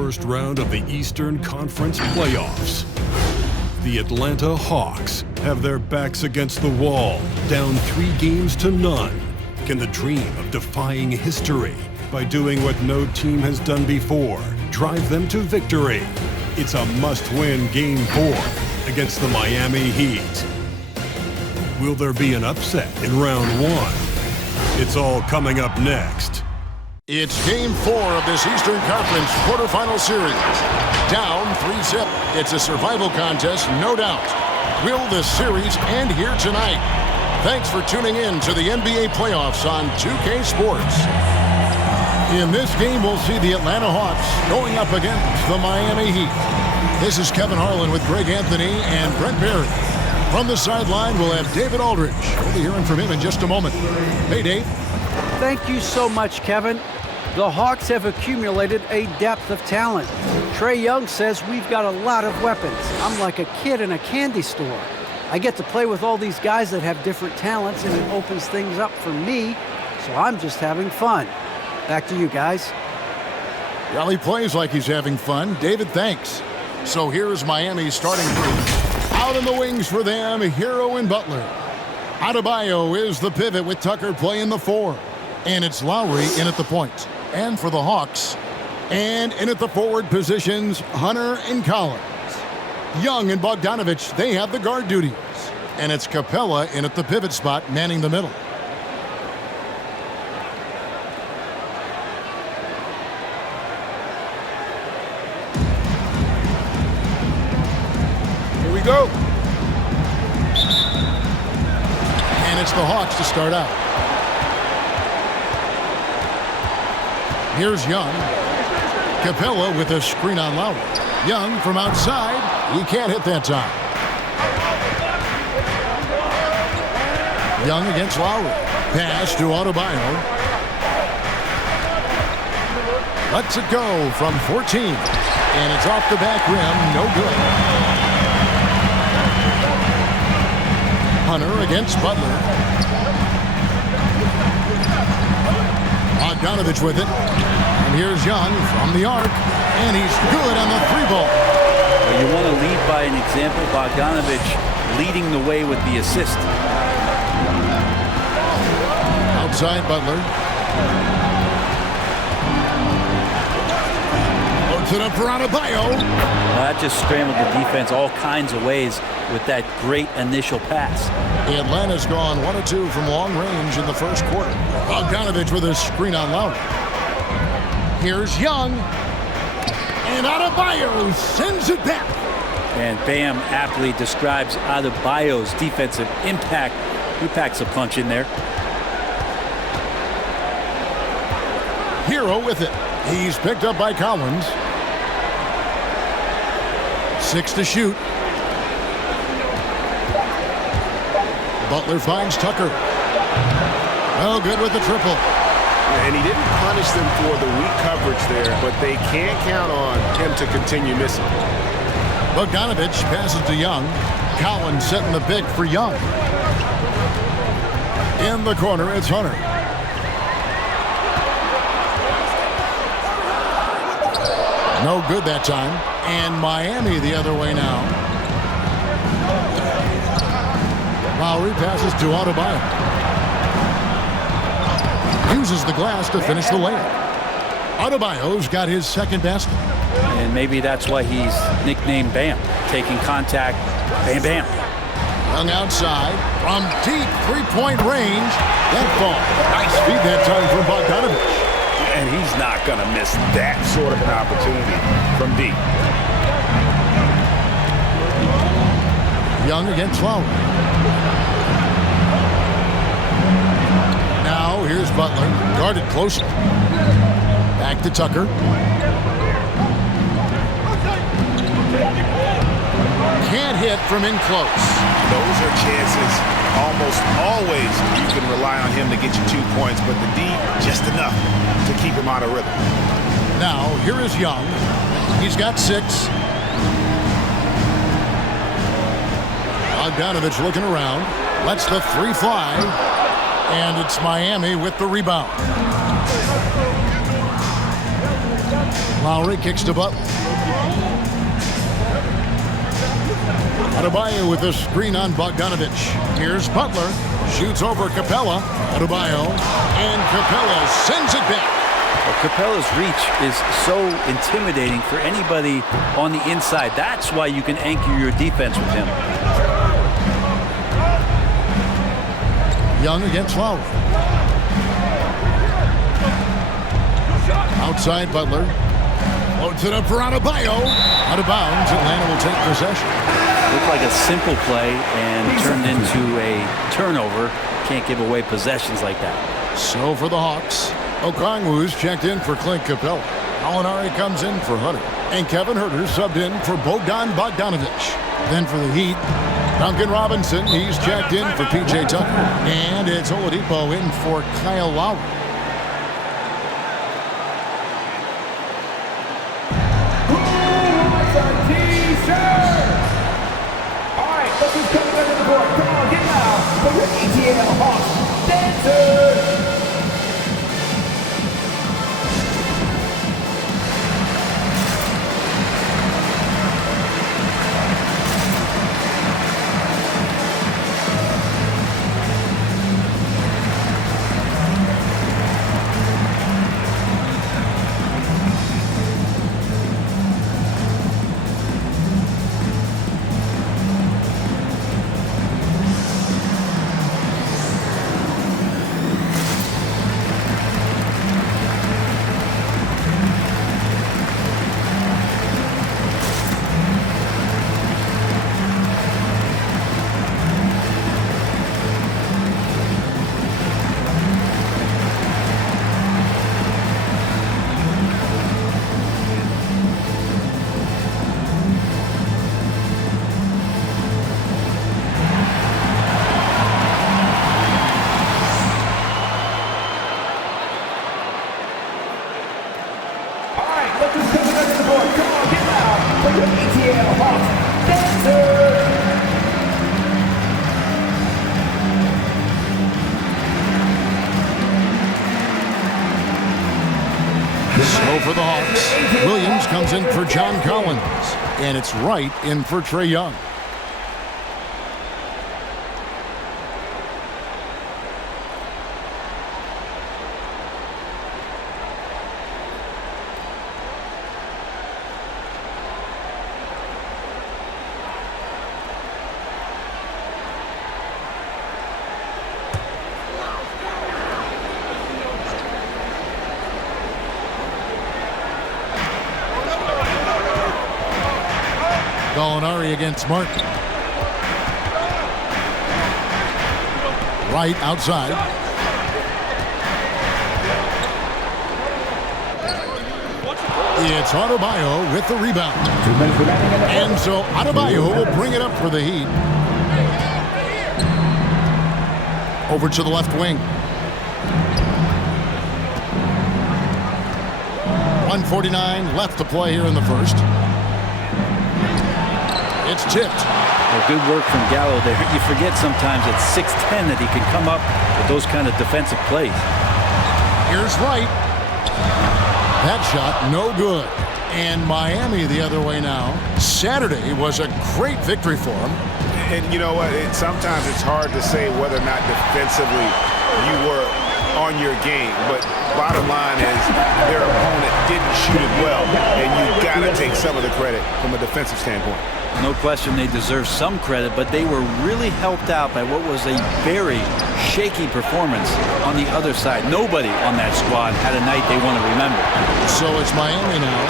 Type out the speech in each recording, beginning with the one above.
first round of the Eastern Conference playoffs. The Atlanta Hawks have their backs against the wall, down 3-0. Can the dream of defying history by doing what no team has done before drive them to victory? It's a must-win Game 4 against the Miami Heat. Will there be an upset in round 1? It's all coming up next. It's Game 4 of this Eastern Conference quarterfinal series. Down 3-0. It's a survival contest, no doubt. Will this series end here tonight? Thanks for tuning in to the NBA playoffs on 2K Sports. In this game, we'll see the Atlanta Hawks going up against the Miami Heat. This is Kevin Harlan with Greg Anthony and Brent Barry. From the sideline, we'll have David Aldridge. We'll be hearing from him in just a moment. Hey, Dave. Thank you so much, Kevin. The Hawks have accumulated a depth of talent. Trae Young says we've got a lot of weapons. I'm like a kid in a candy store. I get to play with all these guys that have different talents, and it opens things up for me, so I'm just having fun. Back to you guys. Well, he plays like he's having fun. David, thanks. So here's Miami's starting group. Out in the wings for them, Hero and Butler. Adebayo is the pivot with Tucker playing the 4. And it's Lowry in at the point. And for the Hawks, and in at the forward positions, Hunter and Collins. Young and Bogdanovich, they have the guard duties. And it's Capella in at the pivot spot, manning the middle. Here we go. And it's the Hawks to start out. Here's Young. Capella with a screen on Lowry. Young from outside. He can't hit that time. Young against Lowry. Pass to Adebayo. Lets it go from 14. And it's off the back rim. No good. Hunter against Butler. Bogdanovich with it. And here's Young from the arc. And he's good on the 3-ball. Well, you want to lead by an example. Bogdanovich leading the way with the assist. Outside Butler. Loads it up for Adebayo. That just scrambled the defense all kinds of ways with that great initial pass. Atlanta's gone 1 of 2 from long range in the first quarter. Bogdanovich with a screen on Lowry. Here's Young. And Adebayo sends it back. And Bam aptly describes Adebayo's defensive impact. He packs a punch in there. Hero with it. He's picked up by Collins. 6 to shoot. Butler finds Tucker. Oh, good with the triple. And he didn't punish them for the weak coverage there, but they can't count on him to continue missing. Bogdanovich passes to Young. Collins setting the pick for Young. In the corner, it's Hunter. No good that time. And Miami the other way now. Lowry passes to Adebayo. Uses the glass to finish the layup. Adebayo's got his second basket. And maybe that's why he's nicknamed Bam. Taking contact, bam, bam. Young outside from deep three-point range. That ball. Nice feed that time from Bogdanovich. And he's not going to miss that sort of an opportunity from deep. Young against Lowry. Now here's Butler, guarded closely. Back to Tucker. Can't hit from in close. Those are chances almost always you can rely on him to get you 2 points, but the D, just enough to keep him out of rhythm. Now here is Young. He's got 6. Bogdanovich looking around. Lets the 3 fly. And it's Miami with the rebound. Lowry kicks to Butler. Adebayo with the screen on Bogdanovich. Here's Butler. Shoots over Capella. Adebayo. And Capella sends it back. Well, Capella's reach is so intimidating for anybody on the inside. That's why you can anchor your defense with him. Young against Lowry. Outside Butler. Loads it up for Adebayo. Out of bounds. Atlanta will take possession. Looked like a simple play and turned into a turnover. Can't give away possessions like that. So for the Hawks, Okongwu's checked in for Clint Capella. Alinari comes in for Hutter. And Kevin Huerter subbed in for Bogdanovich. Then for the Heat, Duncan Robinson, he's checked in for P.J. Tucker. And it's Oladipo in for Kyle Lowry. So for the Hawks, Williams comes in for John Collins. And it's Wright in for Trae Young. Gallinari against Martin. Wright outside. It's Adebayo with the rebound. And so Adebayo will bring it up for the Heat. Over to the left wing. 1:49 left to play here in the first. It's tipped. Well, good work from Gallo there. You forget sometimes at 6'10" that he can come up with those kind of defensive plays. Here's Wright. That shot no good. And Miami the other way now. Saturday was a great victory for him. And you know what? Sometimes it's hard to say whether or not defensively you were on your game. But bottom line is their opponent didn't shoot it well. And you got to take some of the credit from a defensive standpoint. No question they deserve some credit, but they were really helped out by what was a very shaky performance on the other side. Nobody on that squad had a night they want to remember. So it's Miami now.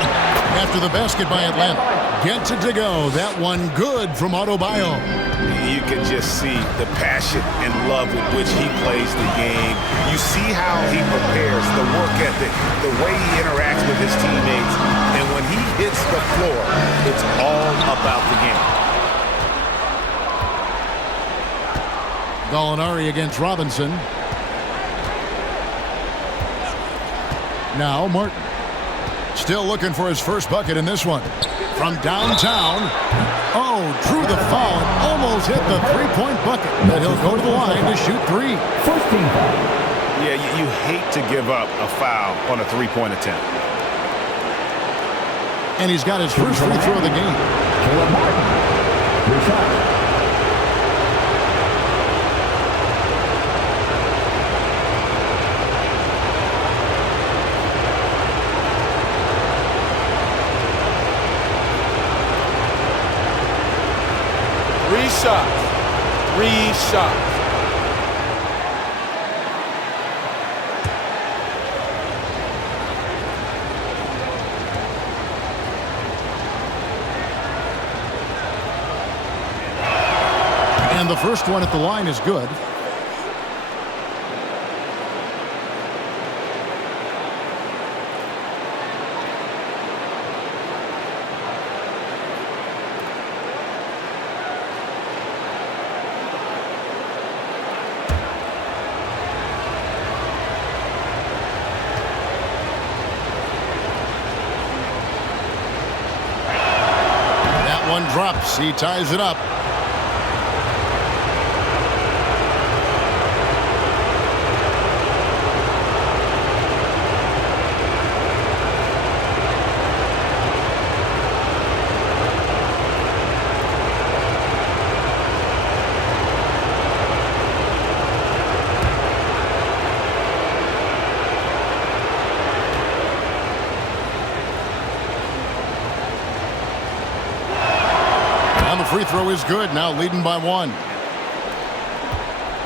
After the basket by Atlanta. Gets it to go. That one good from Adebayo. You can just see the passion and love with which he plays the game. You see how he prepares, the work ethic, the way he interacts with his teammates. And when he hits the floor, it's all about the game. Gallinari against Robinson. Now Martin. Still looking for his first bucket in this one. From downtown. Oh, drew the foul and almost hit the three-point bucket. But he'll go to the line to shoot three. First team foul. Yeah, you hate to give up a foul on a three-point attempt. And he's got his first free throw of the game. Three shots. And the first one at the line is good. One drops. He ties it up. Free throw is good, now leading by 1.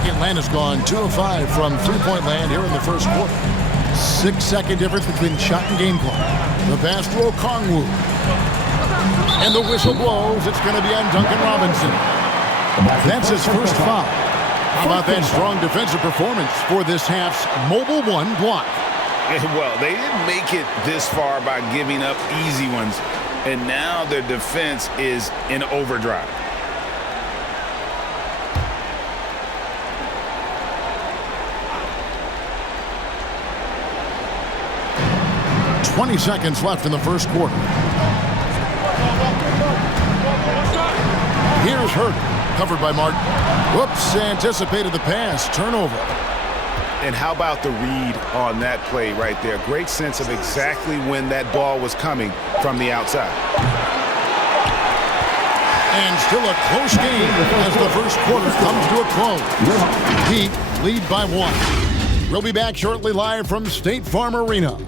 Atlanta's gone 2 of 5 from three-point land here in the first quarter. 6-second difference between shot and game clock. The pass to Okongwu. And the whistle blows. It's going to be on Duncan Robinson. That's his first foul. How about that strong defensive performance for this half's Mobile 1 block? Well, they didn't make it this far by giving up easy ones. And now their defense is in overdrive. "20 seconds left in the first quarter. Here's Hurt, covered by Martin. Whoops, anticipated the pass. Turnover. And how about the read on that play right there? Great sense of exactly when that ball was coming from the outside. And still a close game as the first quarter comes to a close. Heat lead by 1. We'll be back shortly live from State Farm Arena.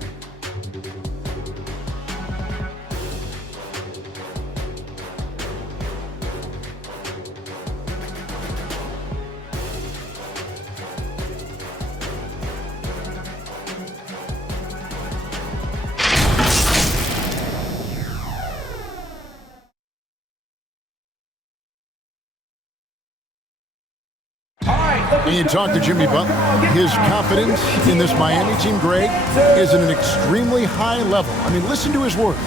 And you talk to Jimmy Butler. His confidence in this Miami team, Greg, is at an extremely high level. I mean, listen to his words.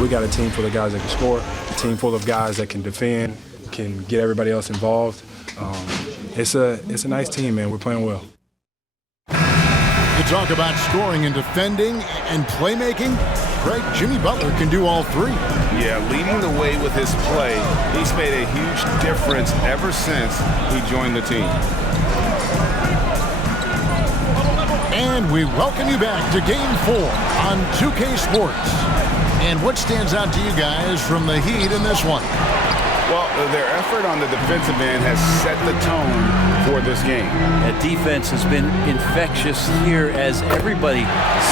We got a team full of guys that can score, a team full of guys that can defend, can get everybody else involved. It's a nice team, man. We're playing well. You talk about scoring and defending and playmaking. Greg, Jimmy Butler can do all three. Yeah, leading the way with his play. He's made a huge difference ever since he joined the team. And we welcome you back to Game 4 on 2K Sports. And what stands out to you guys from the Heat in this one? Well, their effort on the defensive end has set the tone for this game. That defense has been infectious here as everybody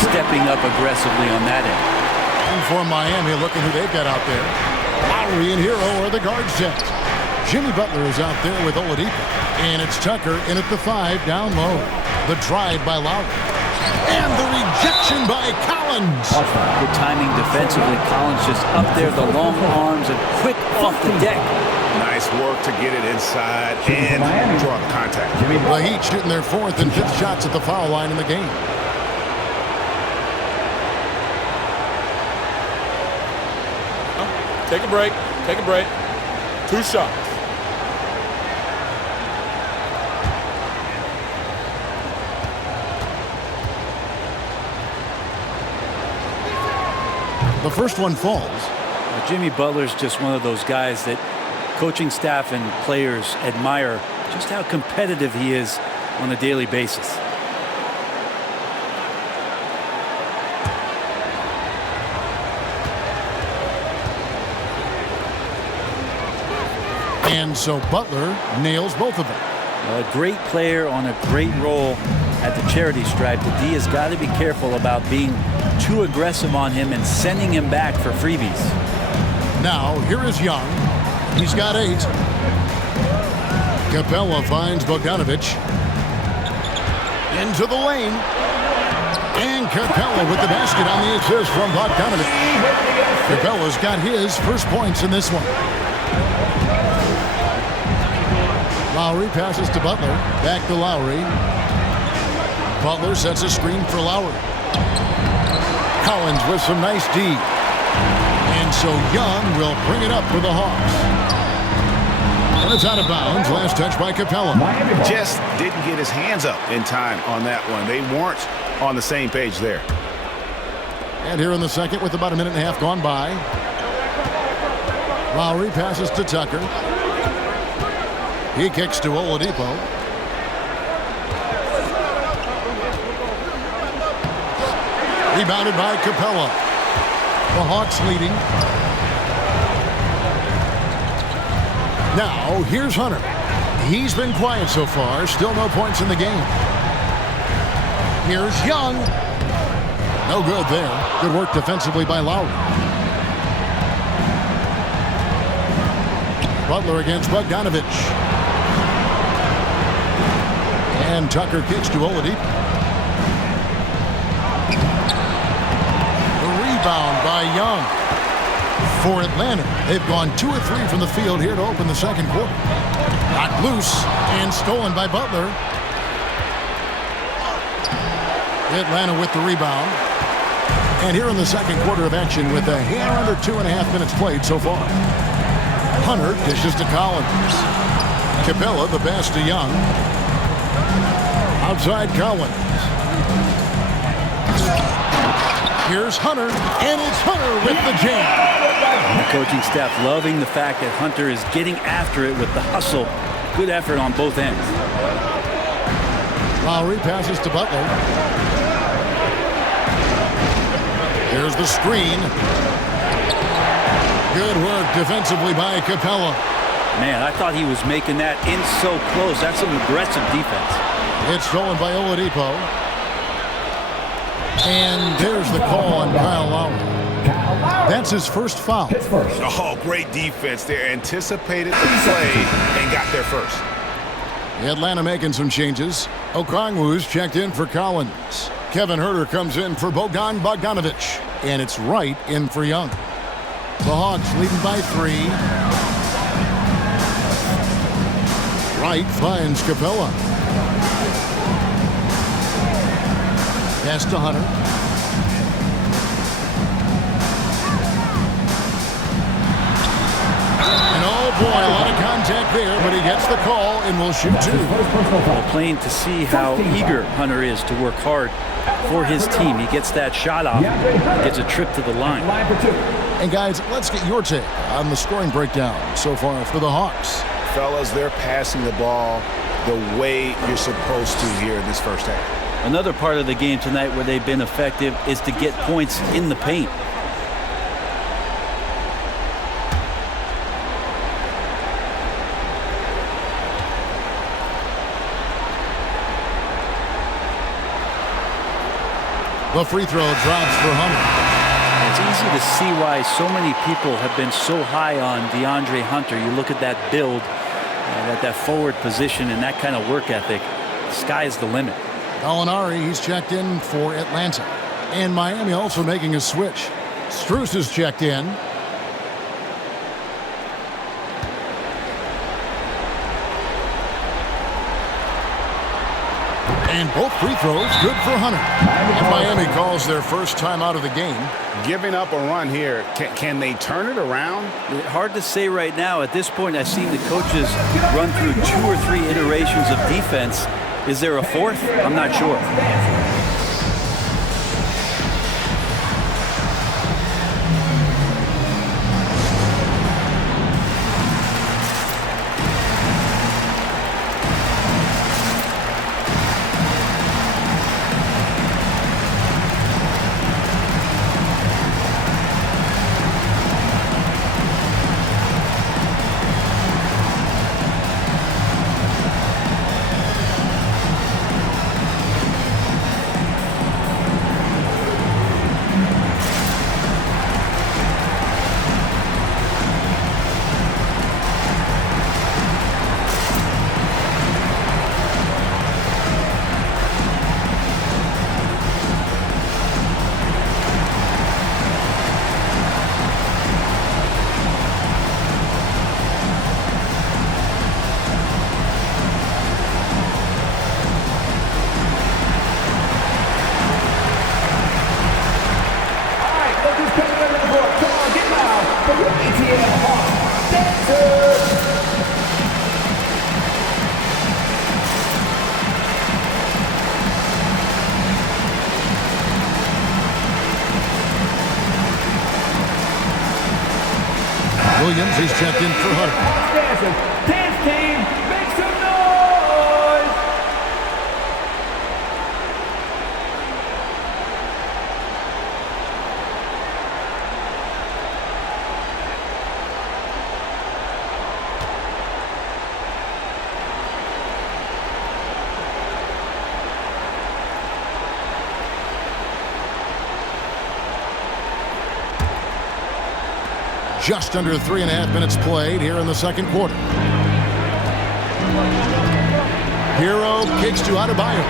stepping up aggressively on that end. And for Miami, look at who they've got out there. Lowry and Hero are the guard set. Jimmy Butler is out there with Oladipo. And it's Tucker in at the 5 down low. The drive by Lowry. And the rejection by Collins. Good timing defensively. Collins just up there, the long arms, and quick off the deck. Nice work to get it inside and draw the contact. The Heat shooting their 4th and 5th shots at the foul line in the game. Take a break. Take a break. 2 shots. The first one falls. Jimmy Butler's just one of those guys that coaching staff and players admire just how competitive he is on a daily basis. And so Butler nails both of them. A great player on a great role at the charity stripe. The D has got to be careful about being too aggressive on him and sending him back for freebies. Now, here is Young. He's got 8. Capella finds Bogdanovich. Into the lane. And Capella with the basket on the assist from Bogdanovich. Capella's got his first points in this one. Lowry passes to Butler. Back to Lowry. Butler sets a screen for Lowry. Collins with some nice D. And so Young will bring it up for the Hawks. And it's out of bounds. Last touch by Capella. Just didn't get his hands up in time on that one. They weren't on the same page there. And here in the second with about a minute and a half gone by. Lowry passes to Tucker. He kicks to Oladipo. Rebounded by Capella. The Hawks leading. Now, here's Hunter. He's been quiet so far. Still no points in the game. Here's Young. No good there. Good work defensively by Lowry. Butler against Bogdanovich. And Tucker kicks to Oladipo. The rebound by Young. For Atlanta, they've gone 2 of 3 from the field here to open the second quarter. Knocked loose and stolen by Butler. Atlanta with the rebound. And here in the second quarter of action with a hair under 2.5 minutes played so far. Hunter dishes to Collins. Capella the pass to Young. Outside Collins. Here's Hunter, and it's Hunter with the jam. The coaching staff loving the fact that Hunter is getting after it with the hustle. Good effort on both ends. Lowry passes to Butler. Here's the screen. Good work defensively by Capella. Man, I thought he was making that in so close. That's some aggressive defense. It's stolen by Oladipo. And there's the call on Kyle Lowry. That's his first foul. Oh, great defense there. Anticipated the play and got there first. Atlanta making some changes. Okongwu's checked in for Collins. Kevin Huerter comes in for Bogdanovich. And it's Wright in for Young. The Hawks leading by 3. Wright finds Capella. Pass to Hunter. And oh boy, a lot of contact there, but he gets the call and will shoot 2. Well, plain to see how eager Hunter is to work hard for his team. He gets that shot off, gets a trip to the line. And guys, let's get your take on the scoring breakdown so far for the Hawks. Fellas, they're passing the ball the way you're supposed to here in this first half. Another part of the game tonight where they've been effective is to get points in the paint. The free throw drops for Hunter. It's easy to see why so many people have been so high on DeAndre Hunter. You look at that build, at that forward position, and that kind of work ethic. The sky's the limit. Gallinari, he's checked in for Atlanta. And Miami also making a switch. Strus is checked in. And both free throws good for Hunter. And Miami calls their first time out of the game. Giving up a run here, can they turn it around? Hard to say right now. At this point, I've seen the coaches run through 2 or 3 iterations of defense. Is there a fourth? I'm not sure. Williams is checked in for Hutter. Dance team, make some noise! Just under 3.5 minutes played here in the second quarter. Hero kicks to Adebayo.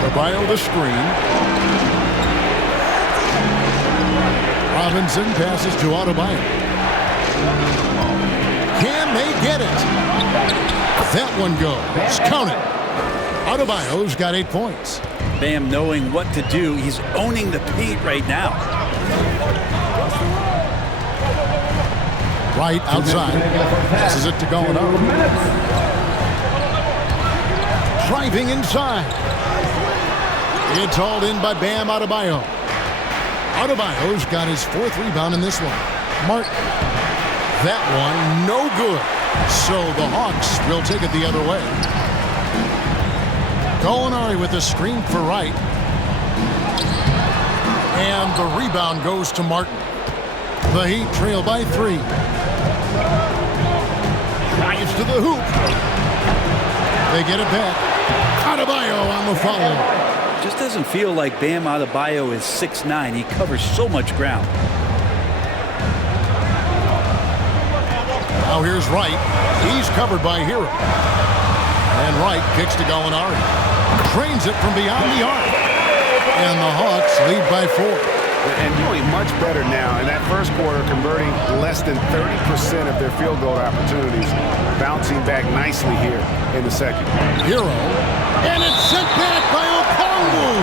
Adebayo the screen. Robinson passes to Adebayo. Can they get it? That one goes. Count it. Adebayo's got 8 points. Bam knowing what to do. He's owning the paint right now. Right outside. Passes it to Gallinari. Driving inside. It's hauled in by Bam Adebayo. Adebayo's got his 4th rebound in this one. Martin. That one no good. So the Hawks will take it the other way. Gallinari with the screen for Wright. And the rebound goes to Martin. The Heat trail by 3. Drives to the hoop. They get it back. Adebayo on the follow. Just doesn't feel like Bam Adebayo is 6'9". He covers so much ground. Now here's Wright. He's covered by Hero. And Wright kicks to Gallinari. Drains it from beyond the arc. And the Hawks lead by 4. And doing much better now in that first quarter, converting less than 30% of their field goal opportunities, bouncing back nicely here in the second. Hero, and it's sent back by Okongwu.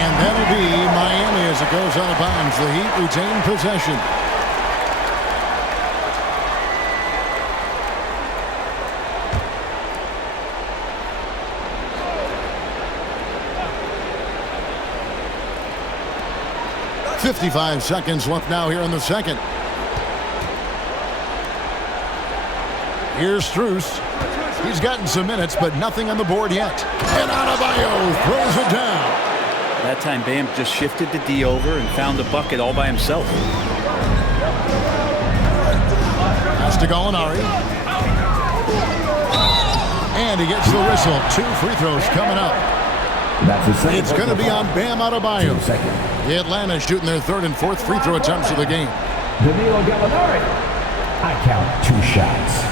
And that'll be Miami as it goes out of bounds. The Heat retain possession. .55 seconds left now here in the second. Here's Strus. He's gotten some minutes, but nothing on the board yet. And Adebayo throws it down. That time, Bam just shifted the D over and found the bucket all by himself. Pass to Gallinari. And he gets the whistle. 2 free throws coming up. It's going to be on Bam Adebayo. The Atlanta shooting their 3rd and 4th free throw attempts of the game. Danilo Gallinari. I count 2 shots.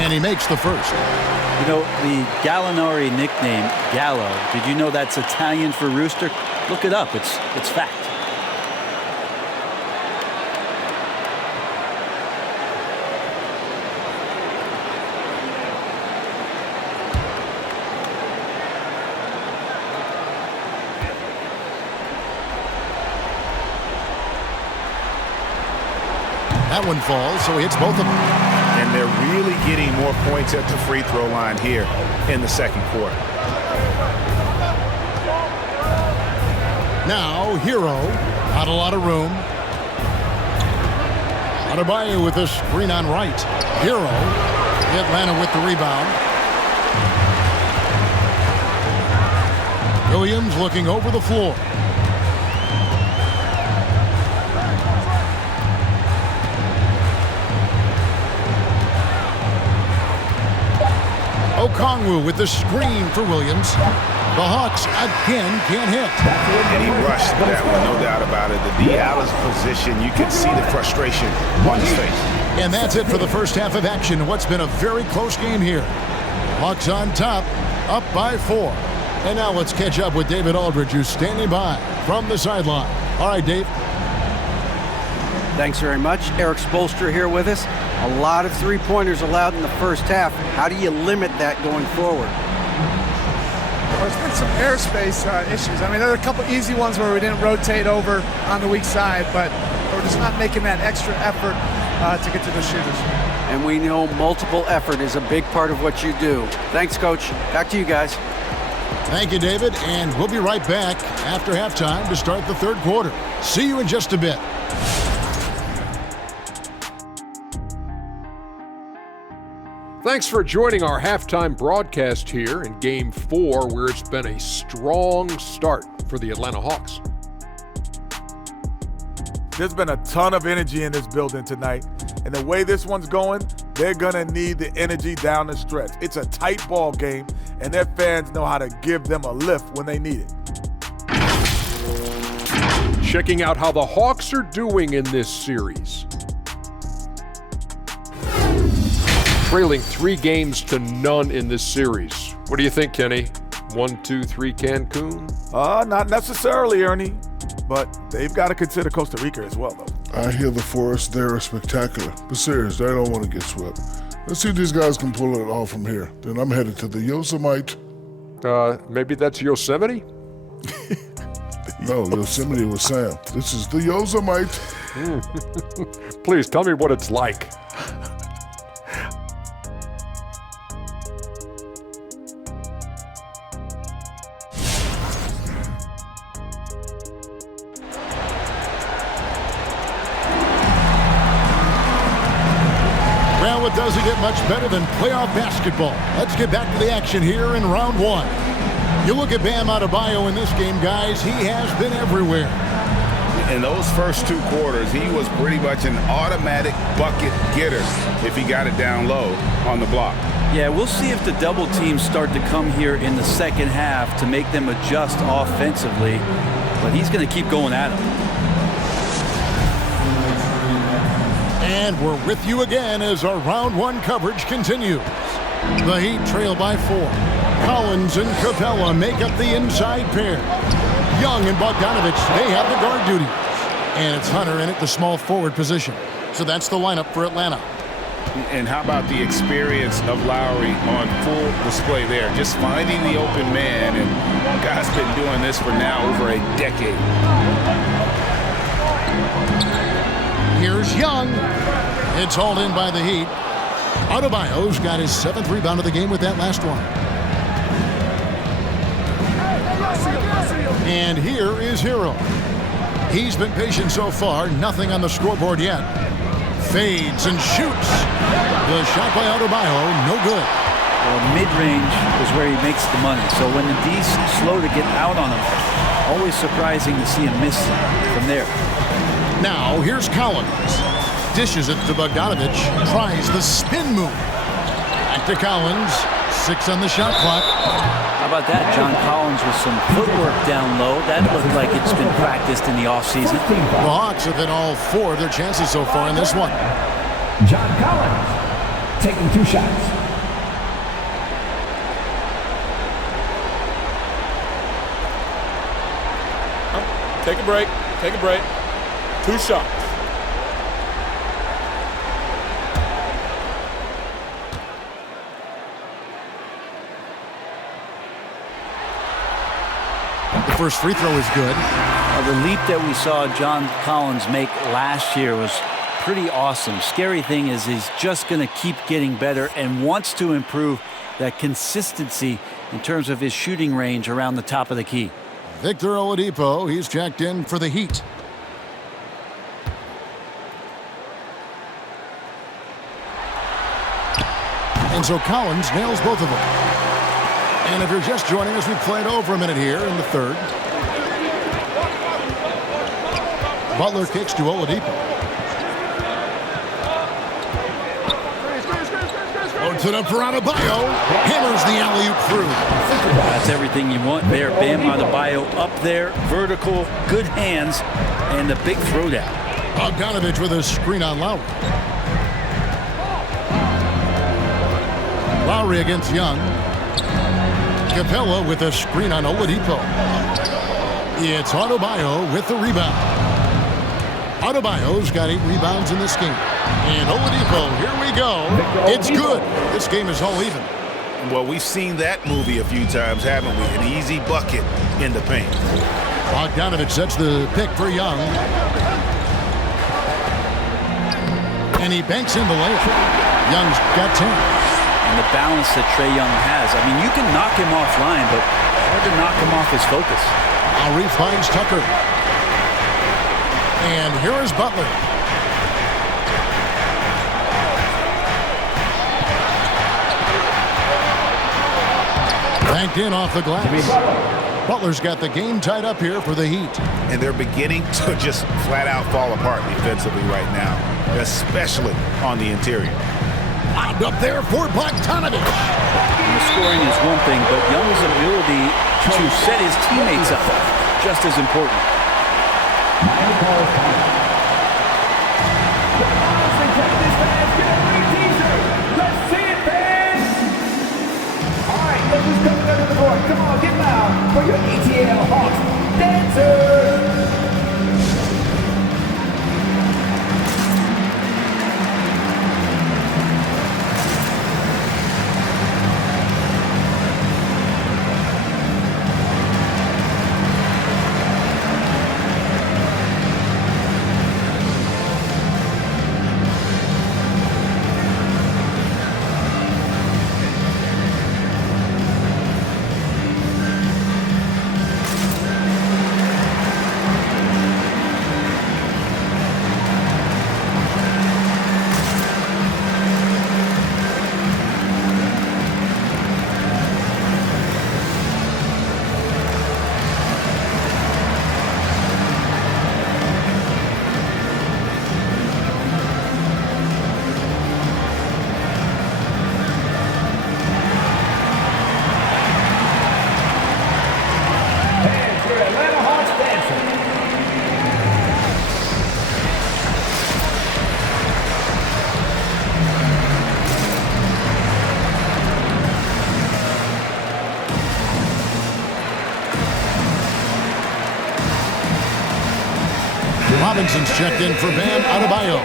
And he makes the first. You know, the Gallinari nickname, Gallo, did you know that's Italian for rooster? Look it up. It's fact. That one falls, so he hits both of them. And they're really getting more points at the free throw line here in the second quarter. Now, Hero, not a lot of room. Adebayo with the screen on Wright. Hero, Atlanta with the rebound. Williams looking over the floor. Okongwu with the screen for Williams. The Hawks again can't hit. And he rushed that one, no doubt about it. The Dallas position, you can see the frustration on his face. And that's it for the first half of action. What's been a very close game here. Hawks on top, up by 4. And now let's catch up with David Aldridge, who's standing by from the sideline. All right, Dave. Thanks very much. Eric Spoelstra here with us. A lot of three-pointers allowed in the first half. How do you limit that going forward? Well, there's been some airspace issues. I mean, there are a couple easy ones where we didn't rotate over on the weak side, but we're just not making that extra effort to get to the shooters. And we know multiple effort is a big part of what you do. Thanks, Coach. Back to you guys. Thank you, David, and we'll be right back after halftime to start the third quarter. See you in just a bit. Thanks for joining our halftime broadcast here in Game 4, where it's been a strong start for the Atlanta Hawks. There's been a ton of energy in this building tonight, and the way this one's going, they're going to need the energy down the stretch. It's a tight ball game, and their fans know how to give them a lift when they need it. Checking out how the Hawks are doing in this series. Trailing 3 games to none in this series. What do you think, Kenny? 1-2-3 Cancun? Not necessarily, Ernie, but they've got to consider Costa Rica as well, though. I hear the Forest there are spectacular, but serious, they don't want to get swept. Let's see if these guys can pull it off from here. Then I'm headed to the Yosemite. Maybe that's Yosemite? No, Yosemite was Sam. This is the Yosemite. Please tell me what it's like. Well, it doesn't get much better than playoff basketball. Let's get back to the action here in round 1. You look at Bam Adebayo in this game, guys, he has been everywhere. In those first 2 quarters, he was pretty much an automatic bucket getter if he got it down low on the block. Yeah, we'll see if the double teams start to come here in the second half to make them adjust offensively, but he's going to keep going at him. And we're with you again as our round 1 coverage continues. The Heat trail by 4. Collins and Capella make up the inside pair. Young and Bogdanovich, they have the guard duties. And it's Hunter in at the small forward position. So that's the lineup for Atlanta. And how about the experience of Lowry on full display there? Just finding the open man, and guy's been doing this for now over a decade. Here's Young. It's hauled in by the Heat. Adebayo's got his 7th rebound of the game with that last one. And here is Hero. He's been patient so far, nothing on the scoreboard yet. Fades and shoots. The shot by Adebayo, no good. Well, mid-range is where he makes the money. So when the D's slow to get out on him, always surprising to see him miss from there. Now, here's Collins. Dishes it to Bogdanovich. Tries the spin move. Back to Collins. 6 on the shot clock. How about that? John Collins with some footwork down low. That looked like it's been practiced in the offseason. The Hawks have hit all 4 of their chances so far in this one. John Collins taking 2 shots. Take a break. Take a break. 2 shots. The first free throw is good. The leap that we saw John Collins make last year was pretty awesome. Scary thing is he's just going to keep getting better and wants to improve that consistency in terms of his shooting range around the top of the key. Victor Oladipo, he's checked in for the Heat. And so Collins nails both of them. And if you're just joining us, we've played over a minute here in the third. Butler kicks to Oladipo. Loads it up for Adebayo. Hammers the alley-oop through. That's everything you want there. Bam Adebayo up there, vertical, good hands, and a big throwdown. Bogdanovich with a screen on Lowry. Lowry against Young. Capella with a screen on Oladipo. It's Adebayo with the rebound. Adebayo's got 8 rebounds in this game. And Oladipo, here we go. It's good. This game is all even. Well, we've seen that movie a few times, haven't we? An easy bucket in the paint. Bogdanovich sets the pick for Young. And he banks in the layup. Young's got 10. And the balance that Trae Young has. I mean, you can knock him offline, but hard to knock him off his focus. Lowry finds Tucker. And here is Butler. Banked in off the glass. Butler's got the game tied up here for the Heat. And they're beginning to just flat out fall apart defensively right now, especially on the interior. Lobbed up there for Bogdanovich. The scoring is one thing, but Young's ability to set his teammates up just as important. Come on, get loud for your ATL Hawks dancers! Robinson's checked in for Bam Adebayo.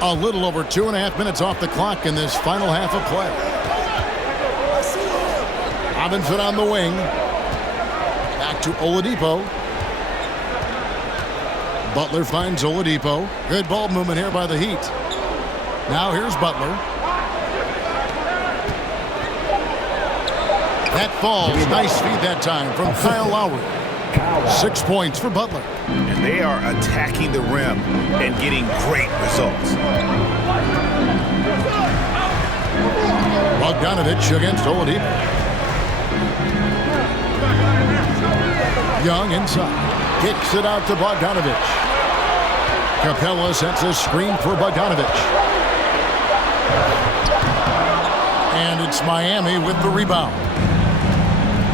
A little over 2.5 minutes off the clock in this final half of play. Robinson on the wing. Back to Oladipo. Butler finds Oladipo. Good ball movement here by the Heat. Now here's Butler. That falls. Nice feed that time from Kyle Lowry. 6 points for Butler. And they are attacking the rim and getting great results. Bogdanovich against Oladipo. Young inside. Kicks it out to Bogdanovich. Capella sets a screen for Bogdanovich. And it's Miami with the rebound.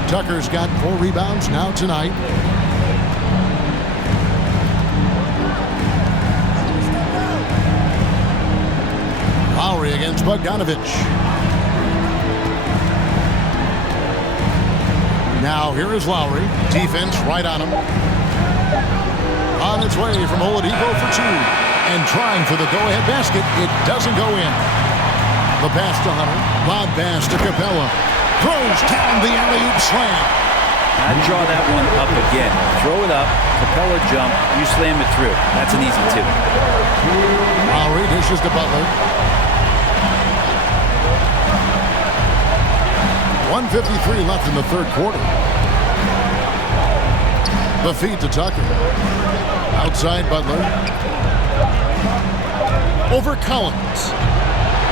Tucker's got 4 rebounds now tonight. Lowry against Bogdanovich. Now here is Lowry. Defense right on him. On its way from Oladipo for 2. And trying for the go-ahead basket. It doesn't go in. The pass to Hunter. Lob pass to Capella. Throws down the alley-oop slam. I'd draw that one up again. Throw it up. Capella jump. You slam it through. That's an easy 2. Lowry dishes to Butler. 1:53 left in the third quarter. The feed to Tucker. Outside Butler. Over Collins.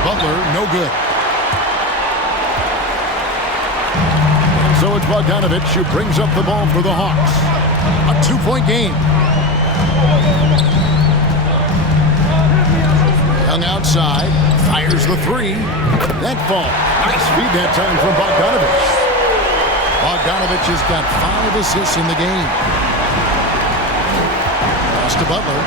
Butler, no good. And so it's Bogdanovich who brings up the ball for the Hawks. A 2-point game. Young outside. Fires the three. That falls. Nice feed that time from Bogdanovich. Bogdanovich has got 5 assists in the game. Pass to Butler.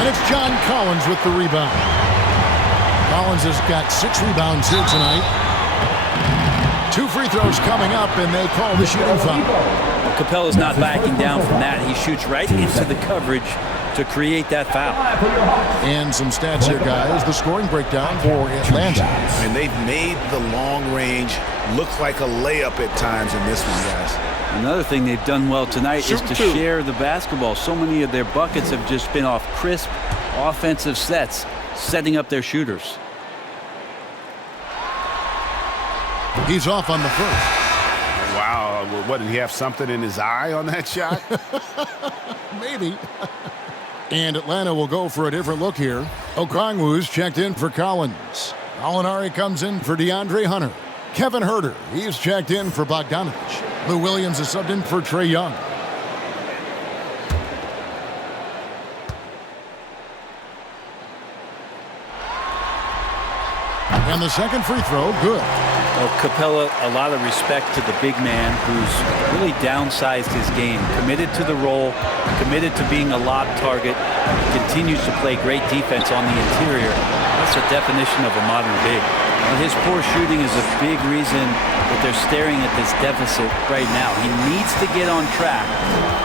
And it's John Collins with the rebound. Collins has got 6 rebounds here tonight. 2 free throws coming up, and they call the shooting foul. Capella's not backing down from that. He shoots right into the coverage to create that foul. And some stats here, guys. The scoring breakdown for Atlanta. And they've made the long range look like a layup at times in this one, guys. Another thing they've done well tonight is to share the basketball. So many of their buckets have just been off crisp offensive sets, setting up their shooters. He's off on the first. Wow, what, did he have something in his eye on that shot? Maybe. And Atlanta will go for a different look here. Okongwu's checked in for Collins. Gallinari comes in for DeAndre Hunter. Kevin Huerter, he's checked in for Bogdanovich. Lou Williams is subbed in for Trae Young. And the second free throw, good. Well, Capella, a lot of respect to the big man who's really downsized his game, committed to the role, committed to being a lob target, continues to play great defense on the interior. That's the definition of a modern big. But his poor shooting is a big reason that they're staring at this deficit right now. He needs to get on track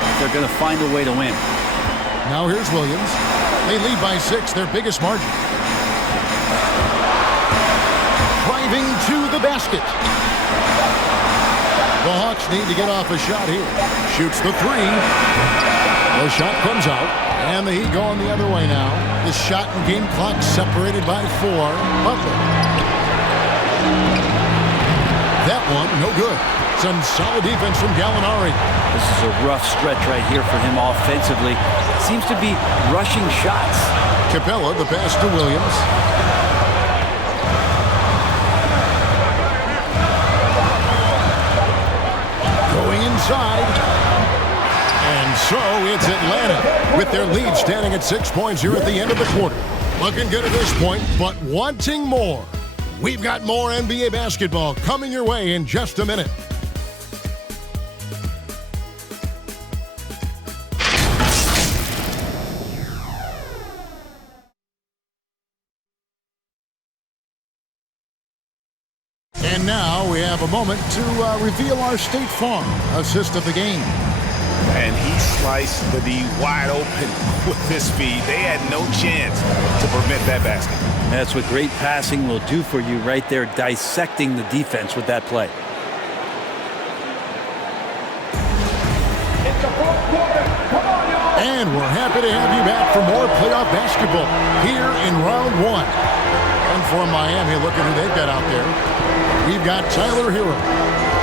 if they're going to find a way to win. Now here's Williams. They lead by 6, their biggest margin. Driving to the basket. The Hawks need to get off a shot here. Shoots the 3. The shot comes out, and the Heat going the other way now. The shot and game clock separated by 4. Butler. That one, no good. Some solid defense from Gallinari. This is a rough stretch right here for him offensively. Seems to be rushing shots. Capella, the pass to Williams. Going inside. And so it's Atlanta with their lead standing at 6 points here at the end of the quarter. Looking good at this point, but wanting more. We've got more NBA basketball coming your way in just a minute. And now we have a moment to reveal our State Farm assist of the game. And he sliced the D wide open with this feed. They had no chance to prevent that basket. That's what great passing will do for you right there, dissecting the defense with that play. And we're happy to have you back for more playoff basketball here in round 1. And for Miami, look at who they've got out there. We've got Tyler Hero.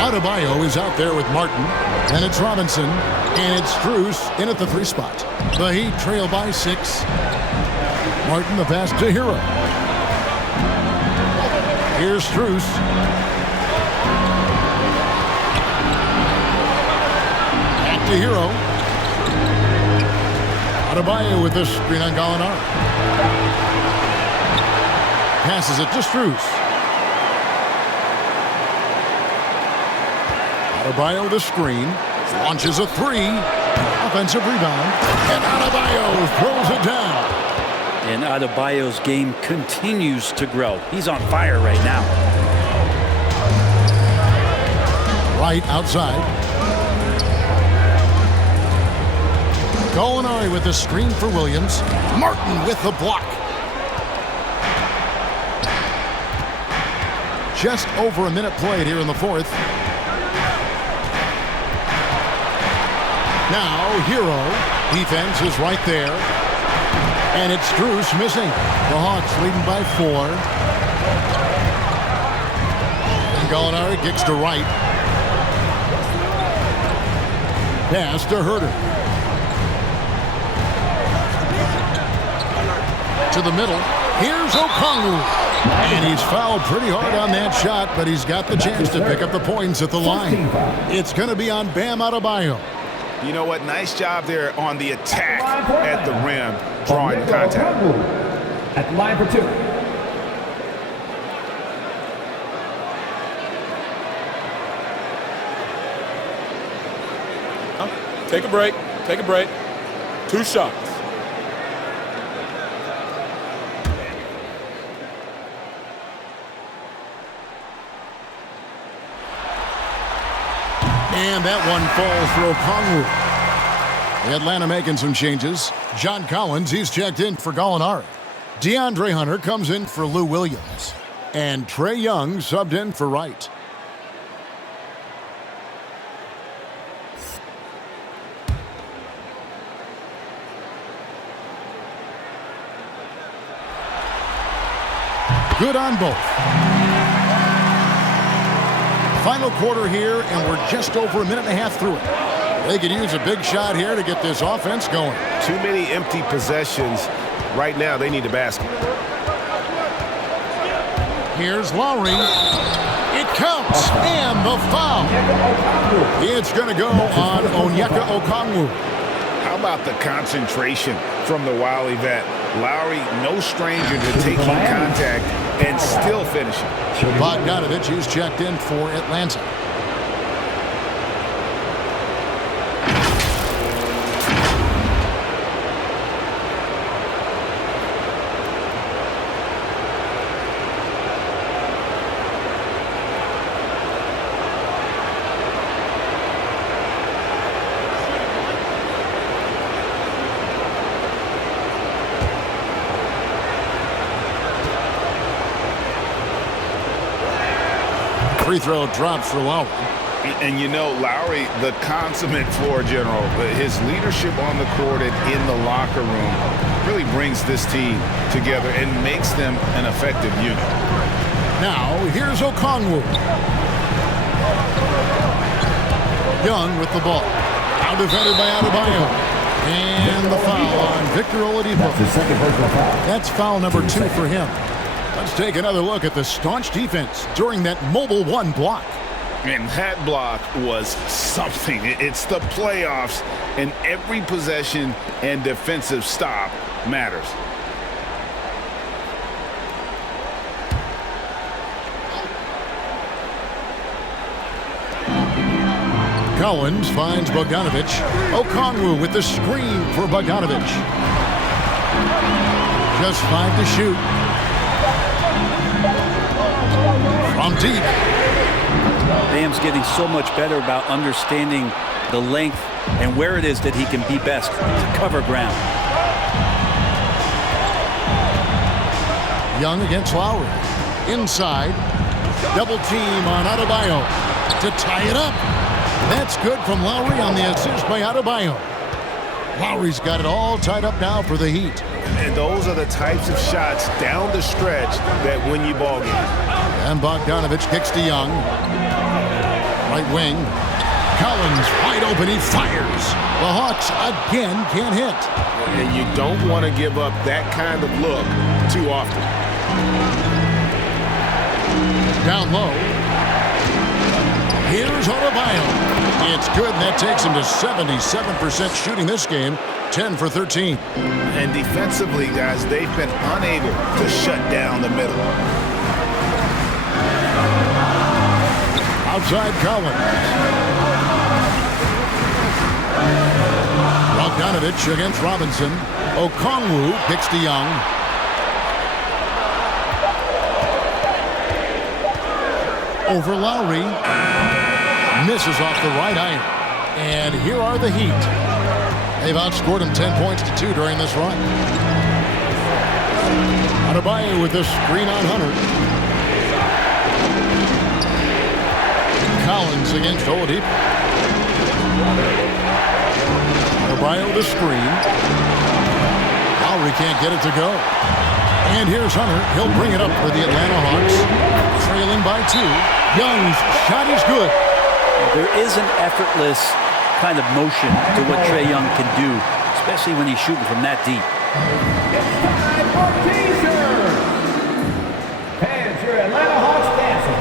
Adebayo is out there with Martin. And it's Robinson. And it's Strus in at the 3 spot. The Heat trail by 6. Martin the pass to Hero. Here's Strus. Back to Hero. Adebayo with this screen on Gallinari. Passes it to Strus. Adebayo the screen. Launches a 3. Offensive rebound. And Adebayo throws it down. And Adebayo's game continues to grow. He's on fire right now. Right outside. Gallinari with the screen for Williams. Martin with the block. Just over a minute played here in the 4th. Now, Hero. Defense is right there. And it's Strus missing. The Hawks leading by 4. And Gallinari kicks to right. Pass to Huerter. To the middle. Here's Okongwu. And he's fouled pretty hard on that shot, but he's got the chance to pick up the points at the line. It's going to be on Bam Adebayo. You know what? Nice job there on the attack at the rim, drawing the contact. At the line for 2. Take a break. Take a break. 2 shots. And that one falls for Okongwu. Atlanta making some changes. John Collins, he's checked in for Gallinari. DeAndre Hunter comes in for Lou Williams. And Trae Young subbed in for Wright. Good on both. Final quarter here, and we're just over a minute and a half through it. They could use a big shot here to get this offense going. Too many empty possessions. Right now, they need a basket. Here's Lowry. It counts, and the foul. It's going to go on Onyeka Okongwu. How about the concentration from the Wiley vet? Lowry, no stranger to taking contact and still finishing. Bogdanovich, who's checked in for Atlanta. Free throw drops for Lowry. And you know, Lowry, the consummate floor general, his leadership on the court and in the locker room really brings this team together and makes them an effective unit. Now, here's Okongwu. Young with the ball. Now defended by Adebayo. And the foul on Victor Oladipo. That's the second personal foul. That's foul number 2 for him. Let's take another look at the staunch defense during that mobile 1 block. And that block was something. It's the playoffs, and every possession and defensive stop matters. Collins finds Bogdanovich. Okongwu with the screen for Bogdanovich. Just 5 to shoot. From deep. Bam's getting so much better about understanding the length and where it is that he can be best to cover ground. Young against Lowry. Inside. Double team on Adebayo to tie it up. That's good from Lowry on the assist by Adebayo. Lowry's got it all tied up now for the Heat. And those are the types of shots down the stretch that win you ball games. And Bogdanovich kicks to Young. Right wing. Collins wide open. He fires. The Hawks again can't hit. And you don't want to give up that kind of look too often. Down low. Here's Adebayo. It's good, and that takes him to 77% shooting this game. 10 for 13. And defensively, guys, they've been unable to shut down the middle. Outside Collins. Bogdanovich against Robinson. Okongwu kicks to Young. Over Lowry. Misses off the right iron. And here are the Heat. They've outscored him 10 points to 2 during this run. Adebayo with this screen on Hunter. Collins against Oladipo. Adebayo the screen. Lowry can't get it to go. And here's Hunter. He'll bring it up for the Atlanta Hawks. Trailing by 2. Young's shot is good. There is an effortless kind of motion to what Trae Young can do, especially when he's shooting from that deep. It's time for teasers. Fans, your Atlanta Hawks dancing.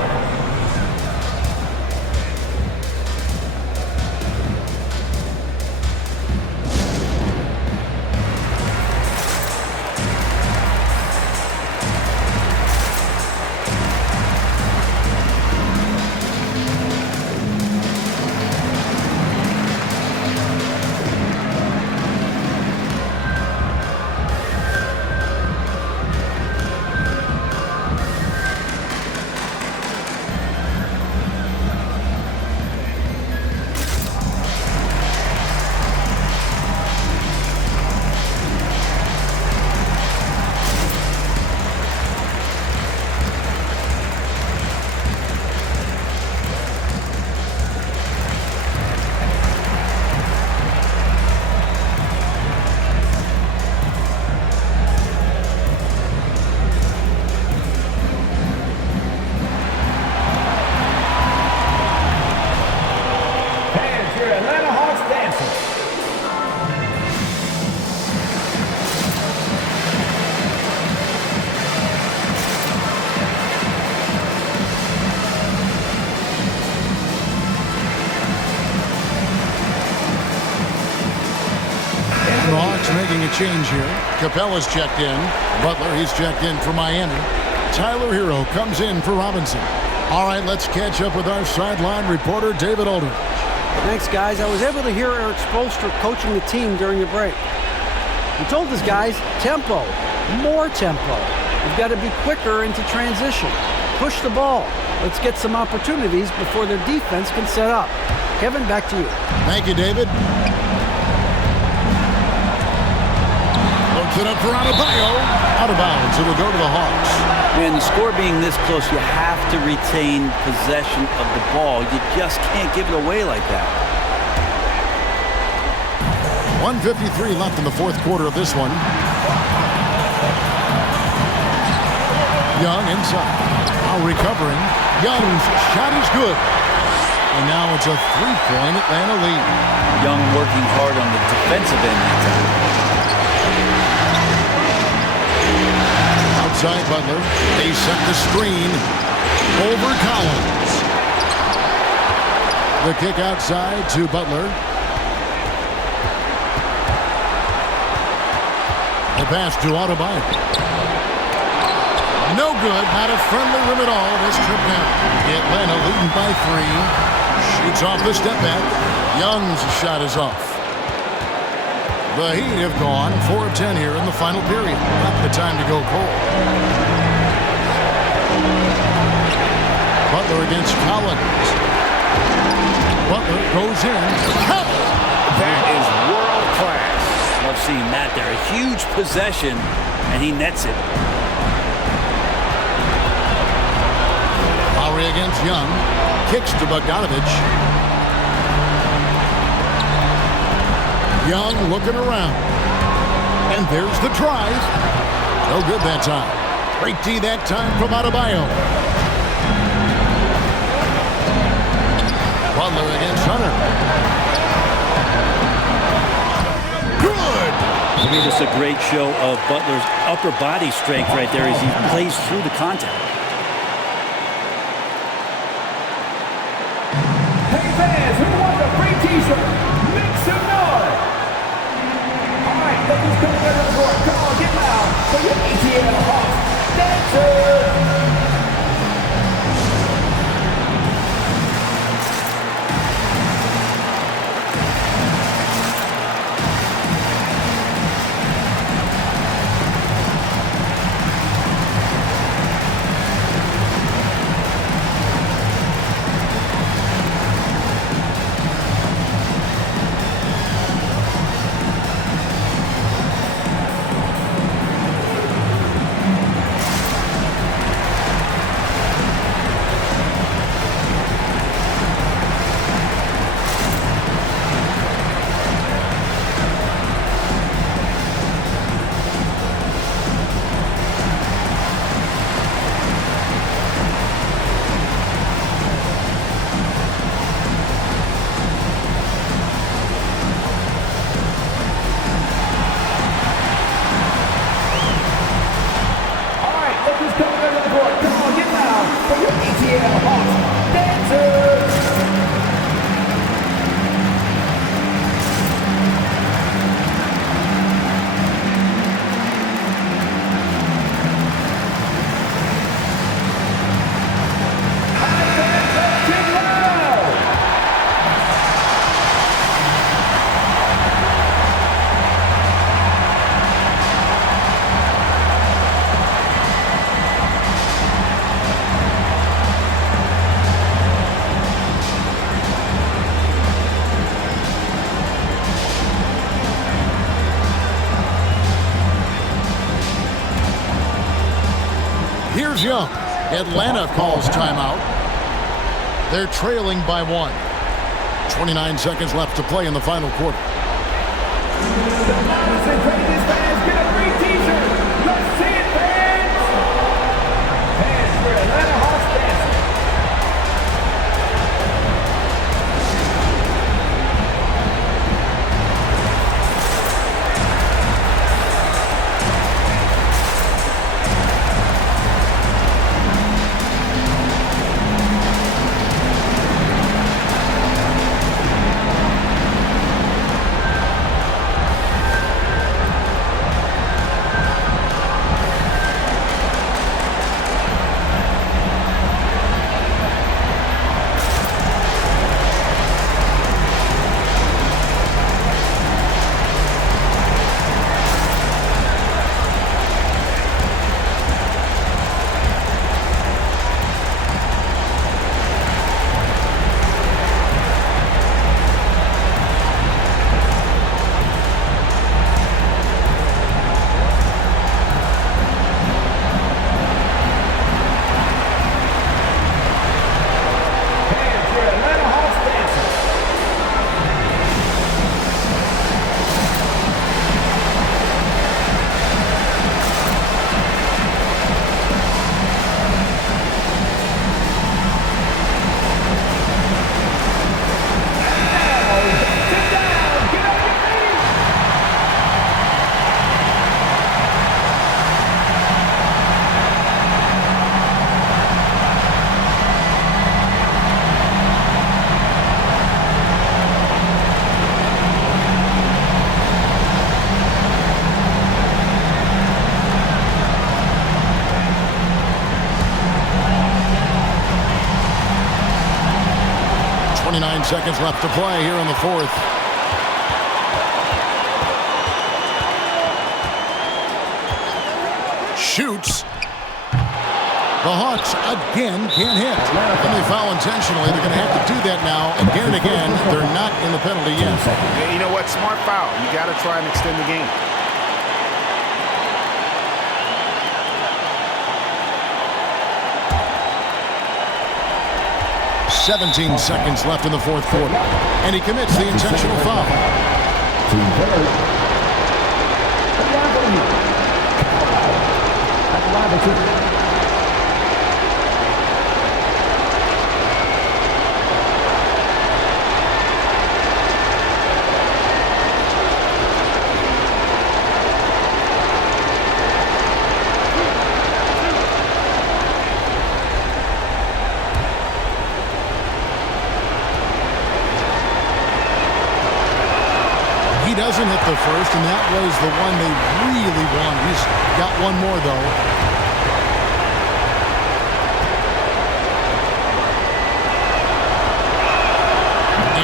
change here. Capella's checked in. Butler, he's checked in for Miami. Tyler Hero comes in for Robinson. All right, let's catch up with our sideline reporter, David Aldridge. Thanks, guys. I was able to hear Eric Spoelstra coaching the team during the break. He told his guys, tempo, more tempo. We've got to be quicker into transition. Push the ball. Let's get some opportunities before their defense can set up. Kevin, back to you. Thank you, David. Looks it up for Adebayo. Out of bounds. It'll go to the Hawks. Man, the score being this close, you have to retain possession of the ball. You just can't give it away like that. 1:53 left in the fourth quarter of this one. Young inside. Now recovering. Young's shot is good. And now it's a three-point Atlanta lead. Young working hard on the defensive end that time. Outside Butler. They set the screen over Collins. The kick outside to Butler. The pass to Adebayo. No good. Not a friendly rim at all. This trip down. Atlanta leading by 3. Shoots off the step back. Young's shot is off. The Heat have gone 4 of 10 here in the final period. Not the time to go cold. Butler against Collins. Butler goes in. That is world class. Love seeing that there. A huge possession, and he nets it. Lowry against Young. Kicks to Bogdanovich. Young looking around. And there's the drive. No good that time. Great D that time from Adebayo. Butler against Hunter. Good! I mean, it's a great show of Butler's upper body strength right there as he plays through the contact. Hey fans, who wants a free t-shirt? Make some noise! Alright, ladies, come to the court. Come on, get loud for your ATL Hawks dancers! Here's Young. Atlanta calls timeout. They're trailing by 1. 29 seconds left to play in the final quarter. Fans, get a free t-shirt. Let's see it, fans. Fans for Atlanta Hawks dancing. 29 seconds left to play here in the fourth. Shoots. The Hawks again can't hit. And they foul intentionally. They're going to have to do that now. Again, they're not in the penalty yet. Yeah, you know what? Smart foul. You got to try and extend the game. "17 seconds left in the fourth quarter. And he commits the intentional foul. He doesn't hit the first, and that was the one they really wanted. He's got one more, though.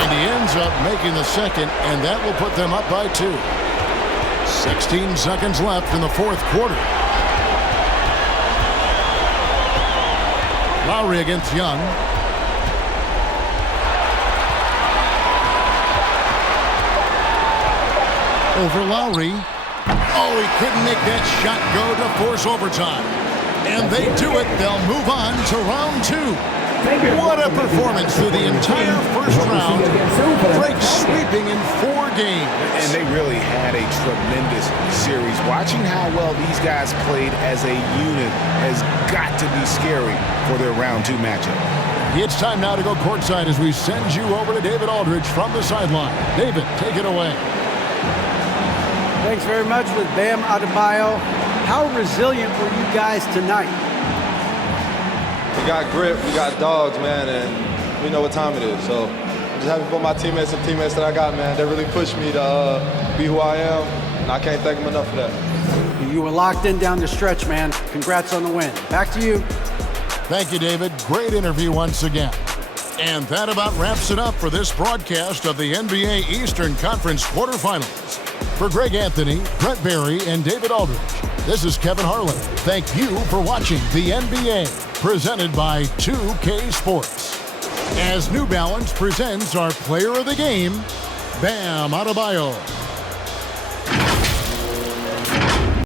And he ends up making the second, and that will put them up by 2. 16 seconds left in the fourth quarter. Lowry against Young. Over Lowry. Oh, he couldn't make that shot go to force overtime. And they do it. They'll move on to round 2. What a performance through the entire first round. Drake sweeping in 4 games. And they really had a tremendous series. Watching how well these guys played as a unit has got to be scary for their round 2 matchup. It's time now to go courtside as we send you over to David Aldridge from the sideline. David, take it away. Thanks very much with Bam Adebayo. How resilient were you guys tonight? We got grit, we got dogs, man, and we know what time it is. So I'm just happy for my teammates and teammates that I got, man. They really pushed me to be who I am, and I can't thank them enough for that. You were locked in down the stretch, man. Congrats on the win. Back to you. Thank you, David. Great interview once again. And that about wraps it up for this broadcast of the NBA Eastern Conference quarterfinals. For Greg Anthony, Brett Barry, and David Aldridge, this is Kevin Harlan. Thank you for watching the NBA, presented by 2K Sports. As New Balance presents our player of the game, Bam Adebayo.